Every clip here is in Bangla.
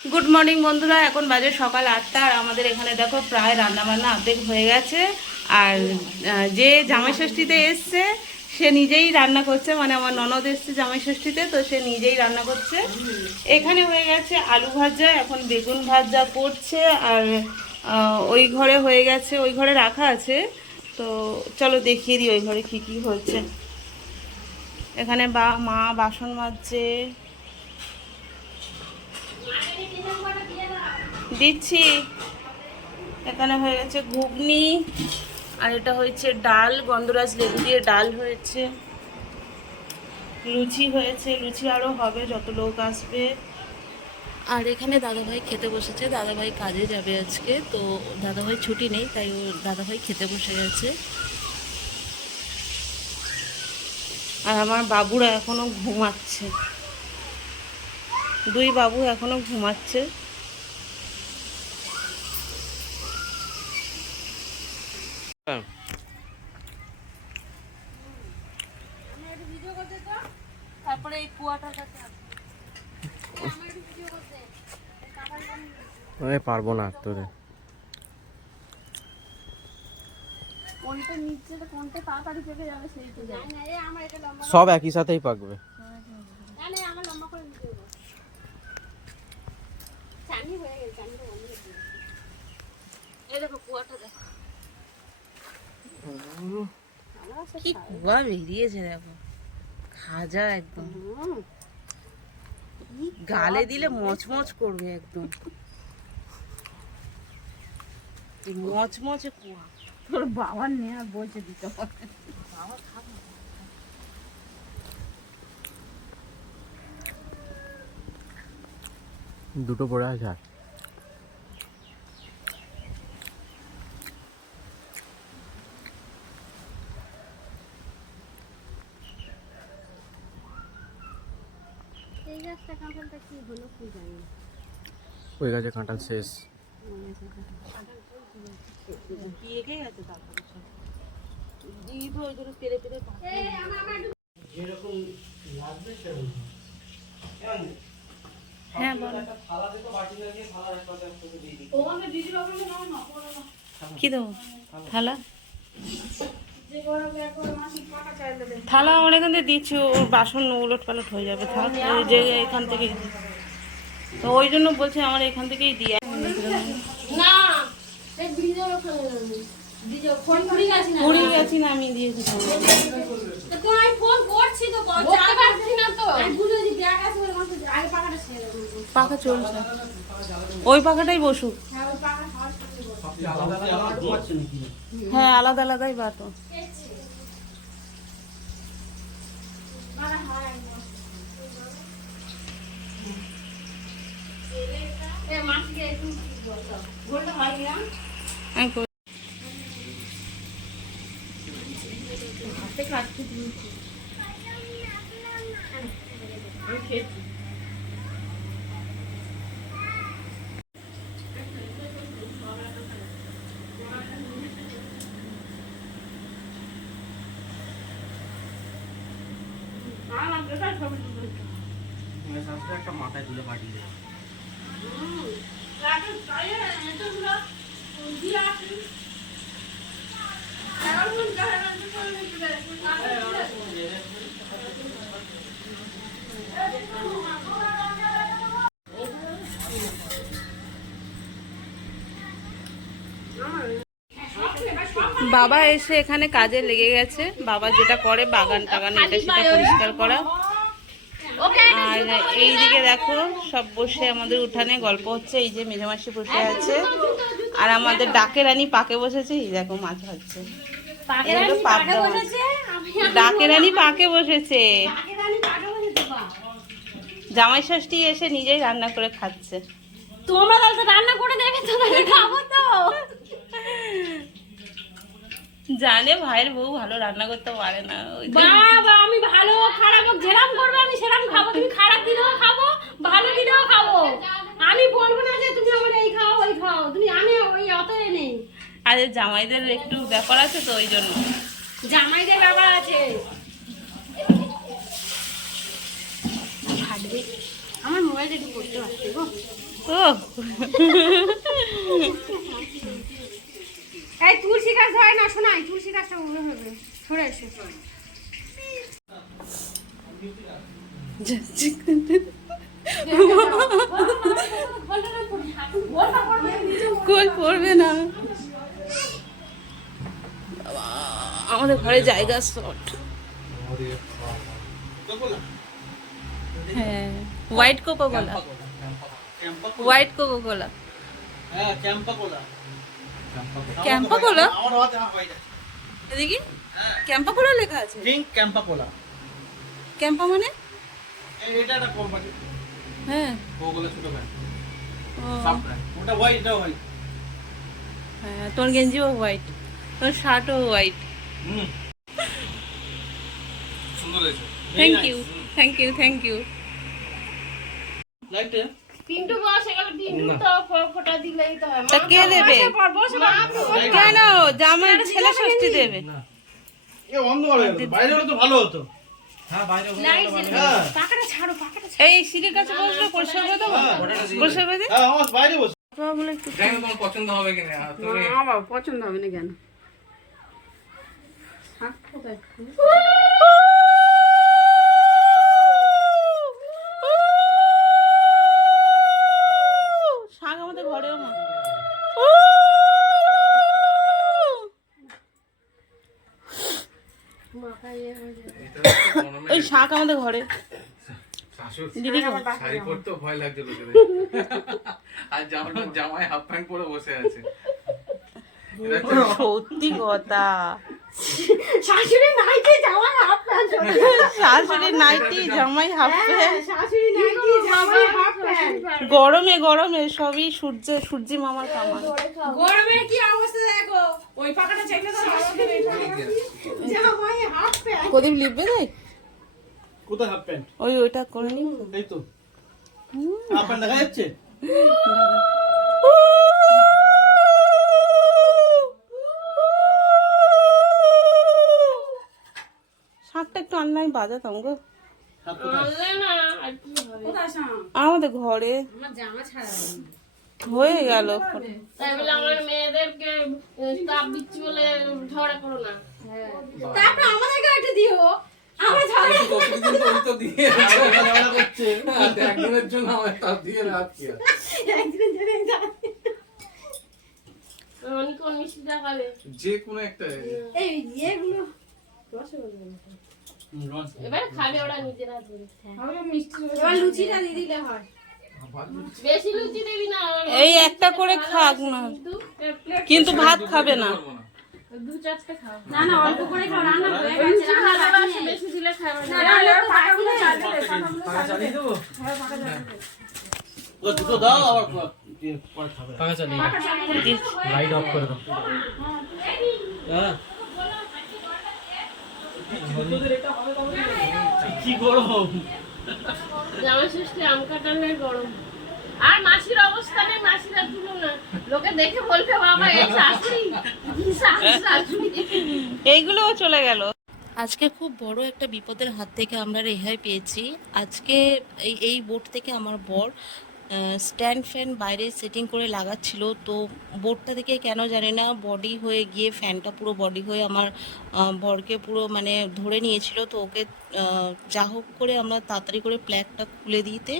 গুড মর্নিং বন্ধুরা, এখন বাজে সকাল 8টা আর আমাদের এখানে দেখো প্রায় রান্নাবান্না অর্ধেক হয়ে গেছে। আর যে জামাই ষষ্ঠীতে এসছে সে নিজেই রান্না করছে, মানে আমার ননদ এসছে জামাই ষষ্ঠীতে, তো সে নিজেই রান্না করছে। এখানে হয়ে গেছে আলু ভাজা, এখন বেগুন ভাজা করছে। আর ওই ঘরে হয়ে গেছে, ওই ঘরে রাখা আছে। তো চলো দেখিয়ে দিই ওই ঘরে কি কি হয়েছে। এখানে মা বাসন মাজছে, দিচ্ছি। এখানে হয়ে গেছে ঘুগনি, আর এটা হয়েছে ডাল, গন্ধরাজ লেবু দিয়ে ডাল হয়েছে। লুচি হয়েছে, লুচি আরও হবে যত লোক আসবে। আর এখানে দাদাভাই খেতে বসেছে, দাদাভাই কাজে যাবে আজকে, তো দাদাভাই ছুটি নেই, তাই ও দাদাভাই খেতে বসে গেছে। আর আমার বাবুরা এখনো ঘুমাচ্ছে, দুই বাবু এখনো ঘুমাচ্ছে। তারপরে এই কুয়াটার কাছে আমি পারবো না তোরে। কোনটা নিচে তো কোনটা তাড়াতাড়ি পেকে যাবে সেই তো জানি না। এই আমার এটা লম্বা, সব একই সাথেই পাকবে। তাহলে আমার লম্বা করে দিতে হবে। চানি হয়ে গেছে, চানিটা বন্ধ করে দিই। এই দেখো কুয়াটা দেখো, কি কুয়া বেরিয়েছে দেখো, খাজা একদম। গালে দিলে মচমচ করবে একদম, মচমচে কুয়া। তোর বাবার নেওয়া বলছে দিতে হবে। বাবা খাবে দুটো পড়ে আছে। এই গাছটা কাঁঠালটা কি হলো কি জানি না। ওই গাছে কাঁঠাল শেষ। পেকে গেছে, তারপরে সব জীব ওই জন্য পেরে পেরে হ্যাঁ বলো কি দেবো থালা। থালা আমার এখান থেকে দিচ্ছি, ওর বাসন উলট পালট হয়ে যাবে, থাক যে এখান থেকেই। তো ওই জন্য বলছি আমার এখান থেকেই দিয়ে পুরি গেছি না, আমি দিয়েছি। পাখা চলছে, ওই পাখাটাই বসুক। হ্যাঁ আলাদা আলাদাই বাটো। একটা মাথায় তুলে পাঠিয়ে দেয়। বাবা এসে এখানে কাজে লেগে গেছে। বাবা যেটা করে বাগান টাগান এটা সেটা পরিষ্কার করা। আর এইদিকে দেখো সব বসে আমাদের উঠানে গল্প হচ্ছে। এই যে মেঝামাসি বসে আছে, আর আমাদের ডাকে রানী পাকে বসেছে। এই দেখো মাছ ভাজছে, ডাকে রানী পাকে বসেছে। জামাই ষষ্ঠী এসে নিজেই রান্না করে খাচ্ছে। তোমরা তাহলে রান্না করে দেবে তো, খাবো তো। জানে ভাইয়ের বউ ভালো রান্না করতে পারে না। বাবা আমি ভালো খারাপ যেরাম করবে আমি সেরাম খাবো। তুমি খারাপ দিলেও খাবো, ভালো দিলেও খাবো। আমি বলবো না যে তুমি আমার এই খাও ওই খাও, তুমি আমি ওই অত নেই। আরে জামাইদের একটু ব্যাপার আছে তো, ওই জন্য। জামাইদের ব্যাপার আছে। আমার মোবাইলটা একটু করতে পারছে গো। ও এই তুলসী গাছ ধরে না শোনাই, তুলসী গাছটা উড়ে হবে, সরে এসে কই পড়বে না, আমাদের ঘরে জায়গা শর্ট। হ্যাঁ, white Coca Cola, white Coca Cola, হ্যাঁ ক্যাম্পা কোলা। ক্যাম্পা কোলা। আমার হাতে হোয়াইট আছে। এদিকে ক্যাম্পা কোলা লেখা আছে। ড্রিঙ্ক ক্যাম্পা কোলা। ক্যাম্পা মানে? এটা একটা কোম্পানি। হ্যাঁ কোকোলা ছোট ব্র্যান্ড। ও, সব ব্র্যান্ড। ওটা হোয়াইট, এটা হোয়াইট। হ্যাঁ তোর গেঞ্জিও হোয়াইট, তোর শার্টও হোয়াইট। সুন্দর হয়েছে। Thank you, thank you, thank you. লাইটে পিন্টু বসে গেল, পিন্টু তো ফটো দিলেই তো হয়। তা কে দেবে? বসে কেন জামাই ছেলে ষষ্ঠী দেবে? এ অন্ধকার হয়ে গেল। বাইরে হলে তো ভালো হতো। হ্যাঁ বাইরে হলে লাইট ভালো। জ্বলে হ্যাঁ পাকাটা ছাড়ো, পাকাটা এই সিঁড়ির কাছে বসলে পরিষ্কার করে দেবো, পরিষ্কার করে দে। হ্যাঁ আমার বাইরে বসে। বলে একটু তোমার পছন্দ হবে কিনা তুমি আমার পছন্দ হবে না কেন? শাক আমাদের ঘরেও মা। ওই শাক আমাদের ঘরে। শাশুড় দিদি কো? শাড়ি পরতেও ভয় লাগছে লোকেদের। আর জামাই হাফ প্যান্ট পরে বসে আছে। সত্যি কথা, শাশুড়ি নাইটি জামা হাফ প্যান্ট, শাশুড়ি নাইটি জামাই হাফ প্যান্ট। শাশুড়ি নাইটি জামা হাফ প্যান্ট। গরমে গরমে সবই সূর্যি মামার কামান। গরমের কি অবস্থা দেখো, ওই পাকাটা চাইলে তো জামাই হাফ প্যান্ট। প্রদীপ লিখবে রে, কোথায় হাফ প্যান্ট? ওইটা করে নি। এই তো হাফ প্যান্ট দেখা যাচ্ছে। শাকটা একটু অনলাইন বাজাতাম গো। হাত কোথায়? কোথায় শাম? আমাদের ঘরে আমার জামা ছাড়া হয়ে গেল। তাই বলে আমার মেয়েদেরকে তাপ দিচ্ছি বলে ঝগড়া করো না। তারপর আমাদেরকে একটা দিও, আমরা ঝগড়া প্রতিদিন তুমি তো দিয়ে ঝগড়া করছে। একদিনের জন্য আমার তাপ দিয়ে রাত কি আর? একদিন ধরে অনেক কোন মিষ্টি দেখাবে। যে কোনো একটা এই এগুলো এবার খাবে ওরা নিজেরা ধরে। এবার লুচিটা দিয়ে দিলে হয়। বেশি লুচি দিবি না। এই একটা করে খাক না, কিন্তু ভাত খাবে না। করবো না। দু চারটে খাও। না না অল্প করে খাও, রান্না হয়ে গেছে, রান্না বাকি নেই। বেশি দিলে খাবে না না। না পাকাগুলো চালিয়ে পাকাগুলো চালিয়ে দেবো। ও দুটো দাও আবার পরে খাবে। পাকা চালিয়ে লাইট অফ করে দাও। হ্যাঁ কি গরম। জামাই ষষ্ঠী আম কাঁঠালের গরম। আর মাসির অবস্থা নেই, মাসিরা তুলো না। লোকে দেখে বলবে বাবা এই শাশুড়ি, শাশুড়ি। এইগুলোও চলে গেল। আজকে খুব বড় একটা বিপদের হাত থেকে আমরা রেহাই পেয়েছি। আজকে এই বোট থেকে আমার বর স্ট্যান্ড ফ্যান বাইরে সেটিং করে লাগাচ্ছিল, তো বোটটা থেকে কেন জানি না বডি হয়ে গিয়ে ফ্যানটা পুরো বডি হয়ে আমার বরকে পুরো মানে ধরে নিয়েছিল। তো ওকে যা হোক করে আমরা তাড়াতাড়ি করে প্ল্যাগটা খুলে দিতে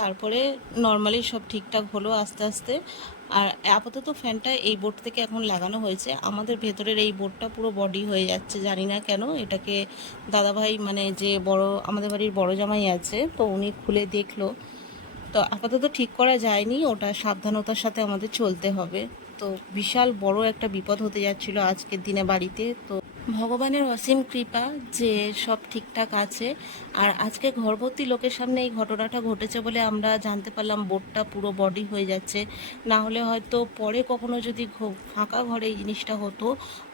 তারপরে নর্মালি সব ঠিকঠাক হলো আস্তে আস্তে। আর আপাতত ফ্যানটা এই বোট থেকে এখন লাগানো হয়েছে। আমাদের ভেতরের এই বোটটা পুরো বডি হয়ে যাচ্ছে, জানি না কেন। এটাকে দাদাভাই মানে যে বড় আমাদের বাড়ির বড় জামাই আছে, তো উনি খুলে দেখলো। তো আপাতত ঠিক করা যায়নি, ওটা সাবধানতার সাথে আমাদের চলতে হবে। তো বিশাল বড় একটা বিপদ হতে যাচ্ছিল আজকের দিনে বাড়িতে। তো ভগবানের অসীম কৃপা যে সব ঠিকঠাক আছে। আর আজকে ঘরভর্তি লোকের সামনে এই ঘটনাটা ঘটেছে বলে আমরা জানতে পারলাম বোটটা পুরো বডি হয়ে যাচ্ছে। না হলে হয়তো পরে কখনো যদি ফাঁকা ঘরে এই জিনিসটা হতো,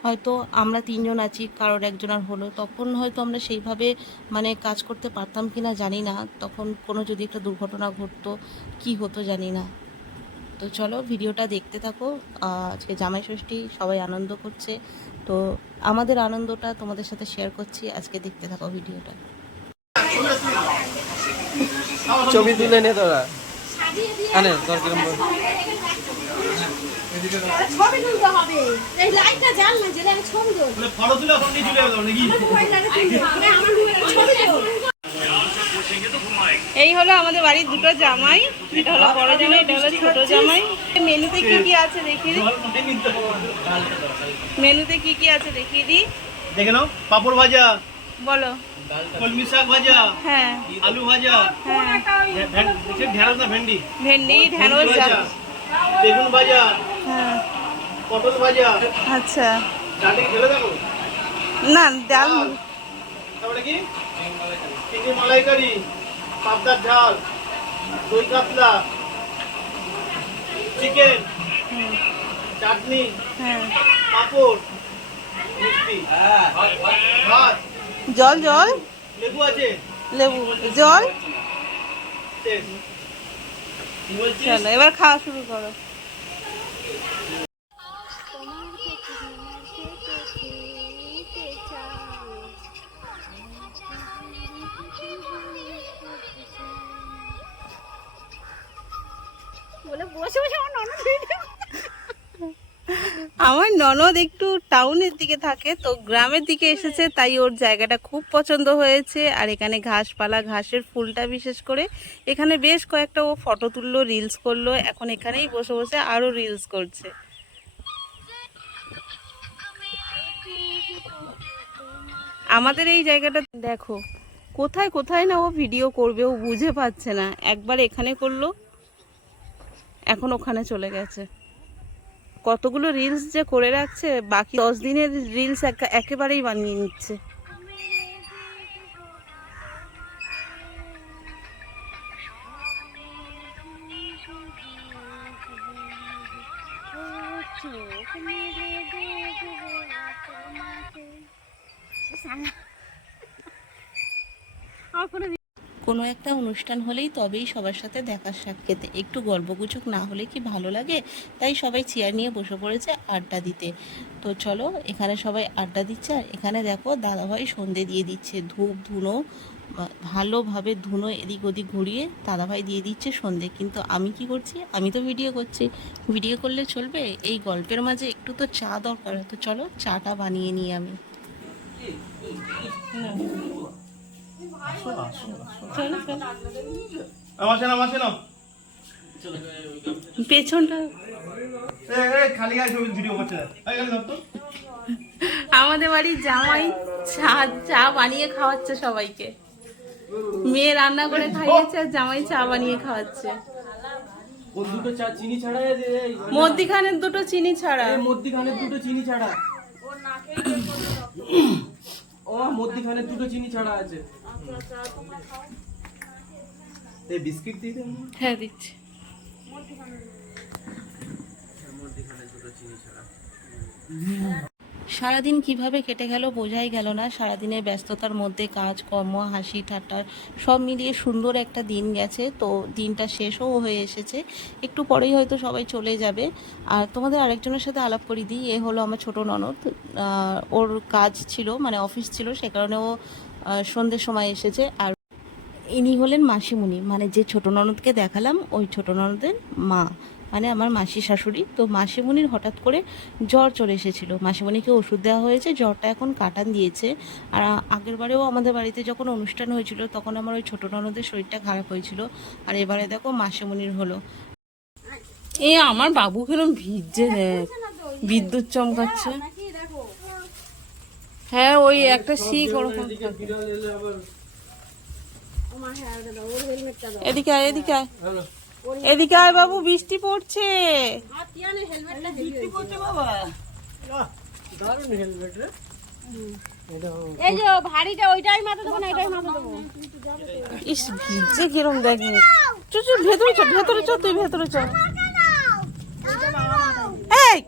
হয়তো আমরা তিনজন আছি, কারোর একজনের হলো, তখন হয়তো আমরা সেইভাবে মানে কাজ করতে পারতাম কি না জানি না। তখন কোনো যদি একটা দুর্ঘটনা ঘটতো কি হতো জানি না। তো চলো ভিডিওটা দেখতে থাকো। আজকে জামাই ষষ্ঠী, সবাই আনন্দ করছে, তো আমাদের আনন্দটা তোমাদের সাথে শেয়ার করছি। আজকে দেখতে থাকো ভিডিওটা। ছবি তুলে নে তোরা। সাজিয়ে দিয়ে আরে তোর কিরম বল ছবি তুলতে হবে। এই লাইটটা জ্বাল না, জ্বালে আমি ছবি তুলবো। বলে ফটো তুলে এখন নিয়ে চলে গেল নাকি আমার মোবাইলে ছবি তুলবো। এই হলো আমাদের বাড়ির দুটো জামাই, এটা হলো বড় জামাই, এটা হলো ছোট জামাই। মেনুতে কি কি আছে দেখিয়ে দিই, মেনুতে কি কি আছে দেখিয়ে দিই। দেখে নাও, পাপড় ভাজা, বলো। কলমি শাক ভাজা, হ্যাঁ আলু ভাজা, হ্যাঁ, ঢেঁড়স না ভেন্ডি, ভেন্ডি, ঢেঁড়স, ভাজা, বেগুন ভাজা, হ্যাঁ পটল ভাজা, আচ্ছা। ডালটা কি ঢেলে দেখো, না ডাল, তারপরে কি চিংড়ি মালাইকারি, পাবদার ঝাল, দই কাতলা, চিকেন, চাটনি, হ্যাঁ পাপড়, মিষ্টি, ভাত, জল, জল, লেবু আছে, লেবু, জল। শেষ। কি বলছিস? চলো এবার খাওয়া শুরু করো। বলে বসে বসে আমার ননদ ভিডিও। আমার ননদ একটু টাউনের দিকে থাকে, তো গ্রামের দিকে এসেছে, তাই ওর জায়গাটা খুব পছন্দ হয়েছে। আর এখানে ঘাসপালা, ঘাসের ফুলটা বিশেষ করে এখানে বেশ কয়েকটা ও ফটো তুললো, রিলস করলো। এখন এখানেই বসে বসে আরো রিলস করছে। আমাদের এই জায়গাটা দেখো, কোথায় কোথায় না ও ভিডিও করবে, ও বুঝে পাচ্ছে না। একবার এখানে করলো, এখন ওখানে চলে গেছে। কতগুলো রিলস যে করে রাখছে, বাকি 10 দিনের রিলস একেবারেই বানিয়ে নিচ্ছে। কোনো একটা অনুষ্ঠান হলেই তবেই সবার সাথে দেখার সাক্ষাৎ, একটু গল্পগুজব না হলে কি ভালো লাগে। তাই সবাই চেয়ার নিয়ে বসে পড়েছে আড্ডা দিতে। তো চলো, এখানে সবাই আড্ডা দিচ্ছে। আর এখানে দেখো দাদাভাই সন্ধে দিয়ে দিচ্ছে, ধূপ ধুনো ভালোভাবে ধুনো এদিক ওদিক ঘুরিয়ে দাদাভাই দিয়ে দিচ্ছে সন্ধে। কিন্তু আমি কি করছি, আমি তো ভিডিও করছি। ভিডিও করলে চলবে? এই গল্পের মাঝে একটু তো চা দরকার। তো চলো চাটা বানিয়ে নিই আমি। চলো চলো, আমার না পেছনটা খালি গায়ে ছবি ভিডিও করছে না। আমাদের বাড়ির জামাই চা বানিয়ে খাওয়াচ্ছে সবাইকে। মেয়ে রান্না করে খাইয়েছে আর জামাই চা বানিয়ে খাওয়াচ্ছে। ও দুটো চা চিনি ছাড়া আছে, মধ্যিখানের দুটো চিনি ছাড়া। মধ্যিখানের দুটো চিনি ছাড়া, ও মধ্যিখানের দুটো চিনি ছাড়া আছে। এই বিস্কিট দিয়ে দেন। হ্যাঁ দিচ্ছি। সারাদিন কিভাবে কেটে গেল বোঝাই গেল না। সারাদিনের ব্যস্ততার মধ্যে কাজকর্ম, হাসি ঠাট্টা সব মিলিয়ে সুন্দর একটা দিন গেছে। তো দিনটা শেষও হয়ে এসেছে, একটু পরেই হয়তো সবাই চলে যাবে। আর তোমাদের আরেকজনের সাথে আলাপ করে দিই, এ হলো আমার ছোট ননদ। ওর কাজ ছিল, মানে অফিস ছিল, সে কারণে ও সন্ধ্যের সময় এসেছে। আর ইনি হলেন মাসিমণি, মানে যে ছোট ননদকে দেখালাম ওই ছোট ননদের মা, মানে আমার মাসি শাশুড়ি। তো মাসিমণির হঠাৎ করে জ্বর চলে এসেছিল, মাসিমণিকে ওষুধ দেওয়া হয়েছে, জ্বরটা এখন কাটান দিয়েছে। আর আগের বারেও আমাদের বাড়িতে যখন অনুষ্ঠান হয়েছিল তখন আমার ওই ছোট ননদের শরীরটা খারাপ হয়েছিল। আর এবারে দেখো মাসিমণির হলো। এ আমার বাবু কিরম ভিজছে, বিদ্যুৎ চমকাচ্ছে। হ্যাঁ ওই একটা শিক ওরকম। এদিকে আয়, এদিকে আয়, এদিকে আয় বাবু, বৃষ্টি পড়ছে। এই যে ভারীটা ওইটাই মাথা দেবো না, এটাই মাথা দেবো। ইস ভিজছে কিরম দেখিনি। চল চল ভেতরে চল, ভেতরে চল, তুই ভেতরে চল। এই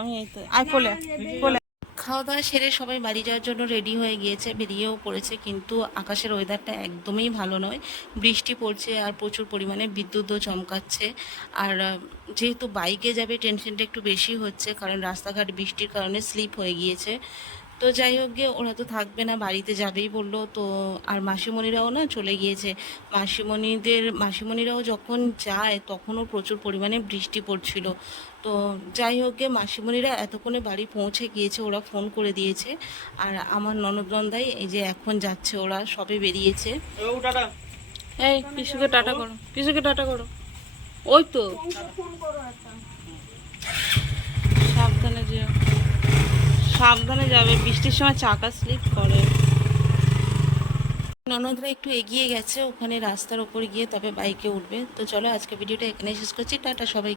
আমি এই তো আয় কোলে কোলে। খাওয়া দাওয়া সেরে সবাই বাড়ি যাওয়ার জন্য রেডি হয়ে গিয়েছে, বেরিয়েও পড়েছে। কিন্তু আকাশের ওয়েদারটা একদমই ভালো নয়, বৃষ্টি পড়ছে আর প্রচুর পরিমাণে বিদ্যুৎও চমকাচ্ছে। আর যেহেতু বাইকে যাবে টেনশনটা একটু বেশি হচ্ছে, কারণ রাস্তাঘাট বৃষ্টির কারণে স্লিপ হয়ে গিয়েছে। তো যাই হোক গিয়ে ওরা তো থাকবে না, বাড়িতে যাবেই বললো। তো আর মাসিমণিরাও না চলে গিয়েছে। মাসিমণিরাও যখন যায় তখনও প্রচুর পরিমাণে বৃষ্টি পড়ছিল। তো যাই হোক গিয়ে মাসিমণিরা এতক্ষণে বাড়ি পৌঁছে গিয়েছে, ওরা ফোন করে দিয়েছে। আর আমার ননদনদাই এই যে এখন যাচ্ছে, ওরা সবে বেরিয়েছে। এই পিসুকে টাটা করো, পিসুকে টাটা করো। ওই তো সাবধানে যেও, সাবধানে যাবে, বৃষ্টির সময় চাকা স্লিপ করে। ননদরা একটু এগিয়ে গেছে, ওখানে রাস্তার ওপর গিয়ে তবে বাইকে উঠবে। তো চলো আজকে ভিডিওটা এখানে শেষ করছি, টাটা সবাই।